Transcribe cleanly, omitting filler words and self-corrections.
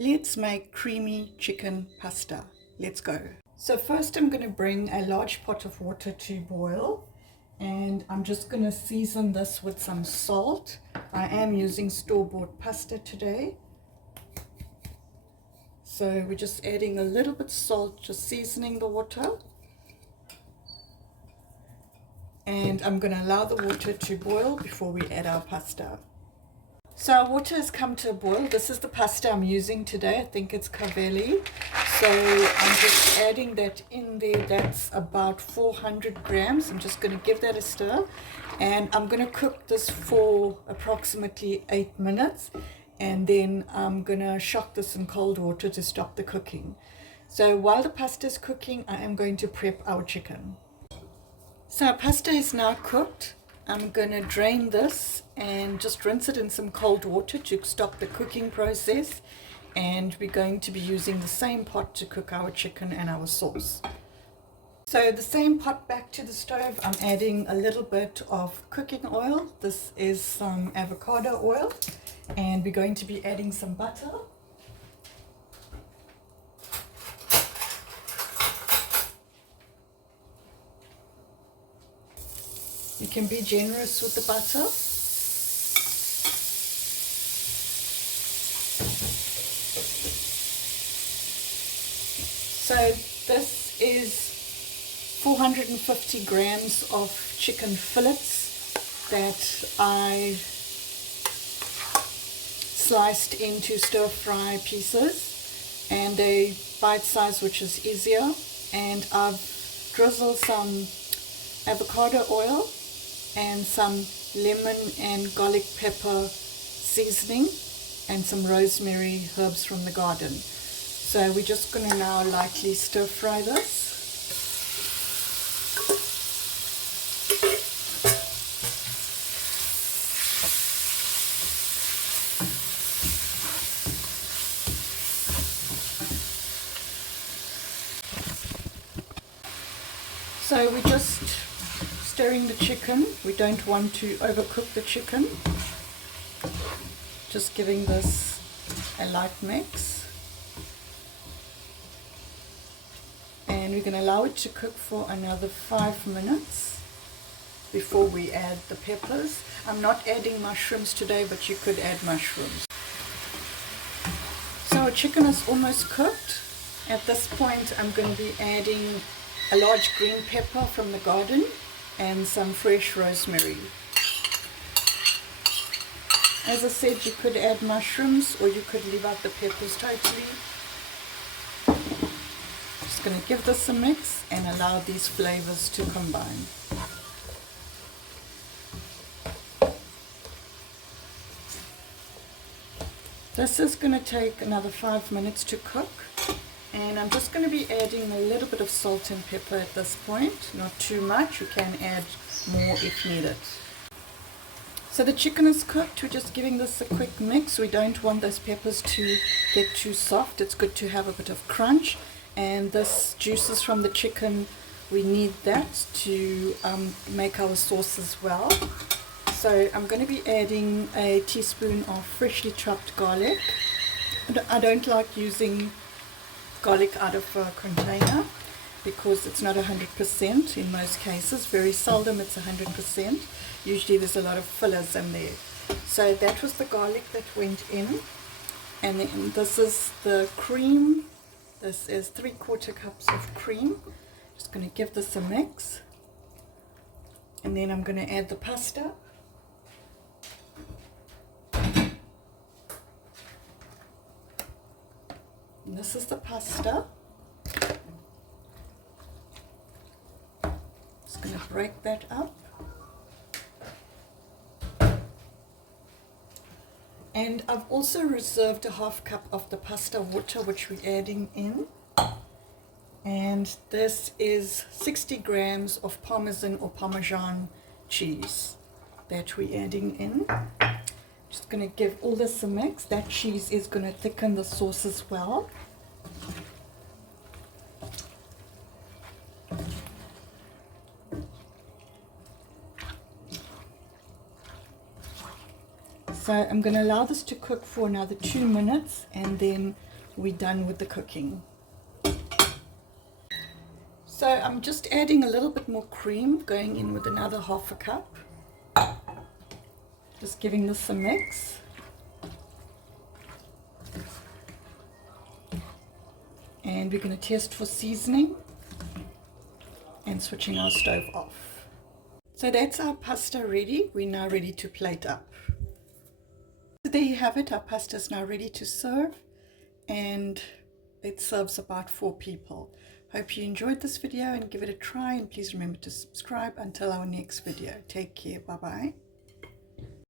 Let's make creamy chicken pasta. Let's go. So first I'm going to bring a large pot of water to boil, and I'm just going to season this with some salt. I am using store-bought pasta today. So we're just adding a little bit of salt, just seasoning the water. And I'm going to allow the water to boil before we add our pasta. So our water has come to a boil. This is the pasta I'm using today. I think it's Cavelli. So I'm just adding that in there. That's about 400 grams. I'm just going to give that a stir. And I'm going to cook this for approximately 8 minutes. And then I'm going to shock this in cold water to stop the cooking. So while the pasta is cooking, I am going to prep our chicken. So our pasta is now cooked. I'm going to drain this and just rinse it in some cold water to stop the cooking process. And we're going to be using the same pot to cook our chicken and our sauce. So the same pot back to the stove, I'm adding a little bit of cooking oil. This is some avocado oil. And we're going to be adding some butter. You can be generous with the butter. So this is 450 grams of chicken fillets that I sliced into stir-fry pieces, and a bite size which is easier. And I've drizzled some avocado oil and some lemon and garlic pepper seasoning and some rosemary herbs from the garden. So we're just going to now lightly stir fry this. So we're just stirring the chicken. We don't want to overcook the chicken. Just giving this a light mix. And we're going to allow it to cook for another 5 minutes before we add the peppers. I'm not adding mushrooms today, but you could add mushrooms. So our chicken is almost cooked. At this point, I'm going to be adding a large green pepper from the garden and some fresh rosemary. As I said, you could add mushrooms or you could leave out the peppers totally. Just going to give this a mix and allow these flavors to combine. This is going to take another 5 minutes to cook. And I'm just going to be adding a little bit of salt and pepper at this point, not too much. You can add more if needed. So the chicken is cooked. We're just giving this a quick mix. We don't want those peppers to get too soft. It's good to have a bit of crunch. And this juices from the chicken, we need that to make our sauce as well. So I'm going to be adding a teaspoon of freshly chopped garlic. I don't like using garlic out of a container because it's not 100% in most cases. Very seldom it's 100%. Usually there's a lot of fillers in there. So that was the garlic that went in. And then this is the cream. This is 3/4 cups of cream. Just going to give this a mix. And then I'm going to add the pasta. And this is the pasta. Just going to break that up. And I've also reserved a 1/2 cup of the pasta water, which we're adding in. And this is 60 grams of Parmesan or Parmesan cheese that we're adding in. Just going to give all this a mix. That cheese is going to thicken the sauce as well. So I'm going to allow this to cook for another 2 minutes and then we're done with the cooking. So I'm just adding a little bit more cream, going in with another half a cup. Just giving this a mix. And we're going to test for seasoning and switching our stove off. So that's our pasta ready. We're now ready to plate up. So there you have it. Our pasta is now ready to serve, and it serves about 4 people. Hope you enjoyed this video and give it a try, and please remember to subscribe until our next video. Take care. Bye bye.